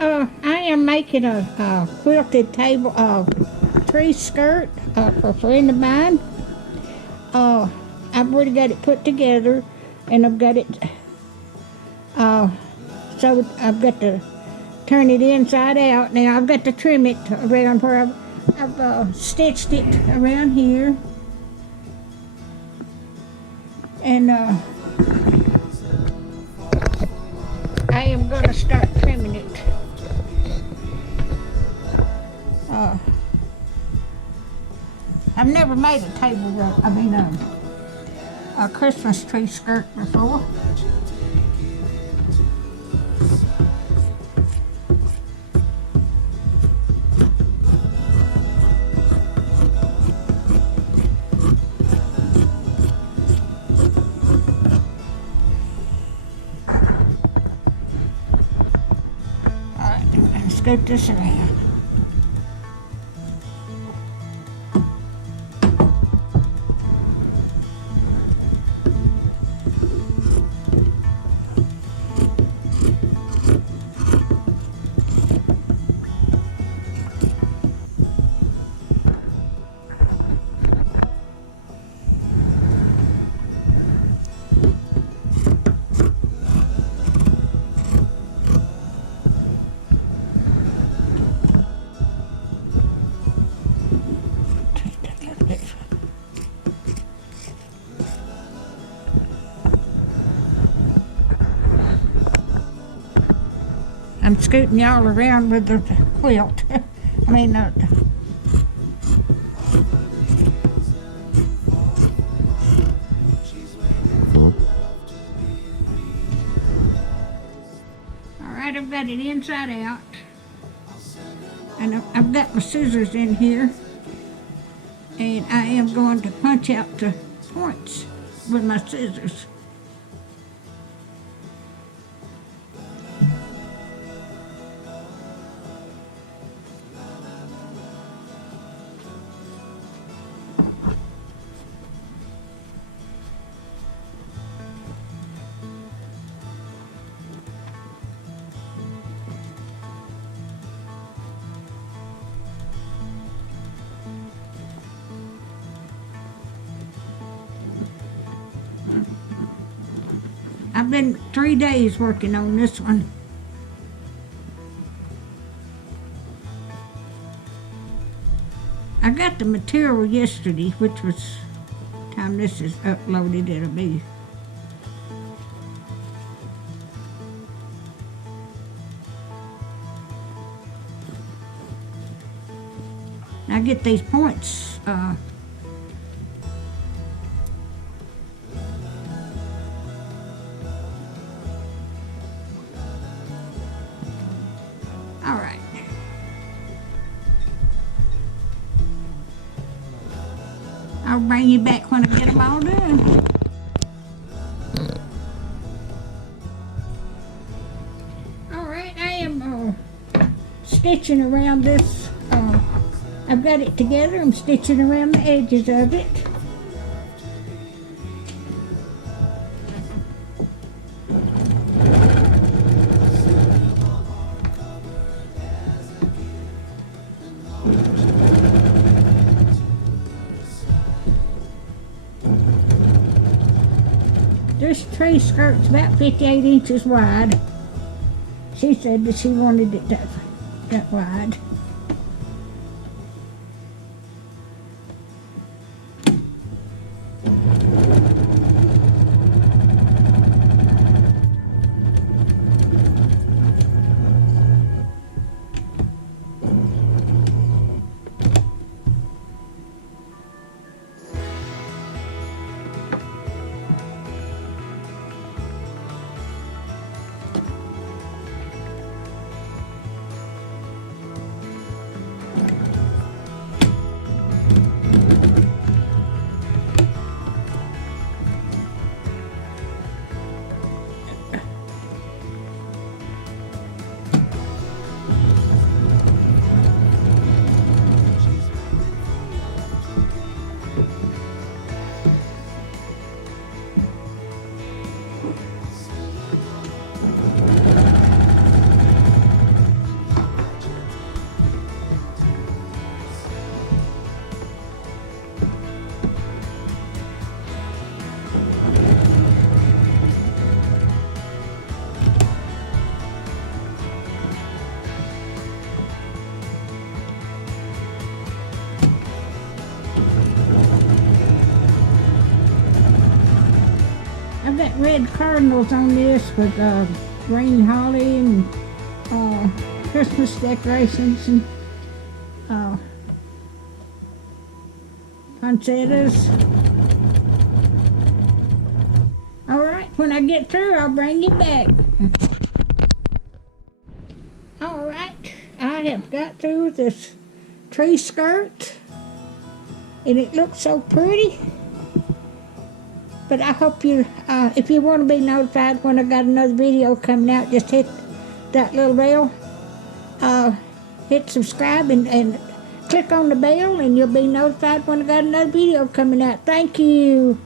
right, I am making a quilted table, tree skirt for a friend of mine. I've already got it put together, and I've got it, so I've got to turn it inside out. Now I've got to trim it around where I've stitched it around here, and I am going to start trimming it. I've never made a table rug, a Christmas tree skirt before. Alright, I'm going to scoot this around. I'm scooting y'all around with the quilt. Alright, I've got it inside out. And I've got my scissors in here. And I am going to punch out the points with my scissors. I've been 3 days working on this one. I got the material yesterday, which was, time this is uploaded, it'll be. I get these points, alright. I'll bring you back when I get them all done. Alright, I am stitching around this. I've got it together. I'm stitching around the edges of it. This tree skirt's about 58 inches wide. She said that she wanted it that wide. got red cardinals on this with green holly and Christmas decorations and poinsettias. All right, when I get through, I'll bring you back. All right, I have got through this tree skirt, and it looks so pretty. But I hope you, if you want to be notified when I got another video coming out, just hit that little bell. Hit subscribe and click on the bell, and you'll be notified when I got another video coming out. Thank you.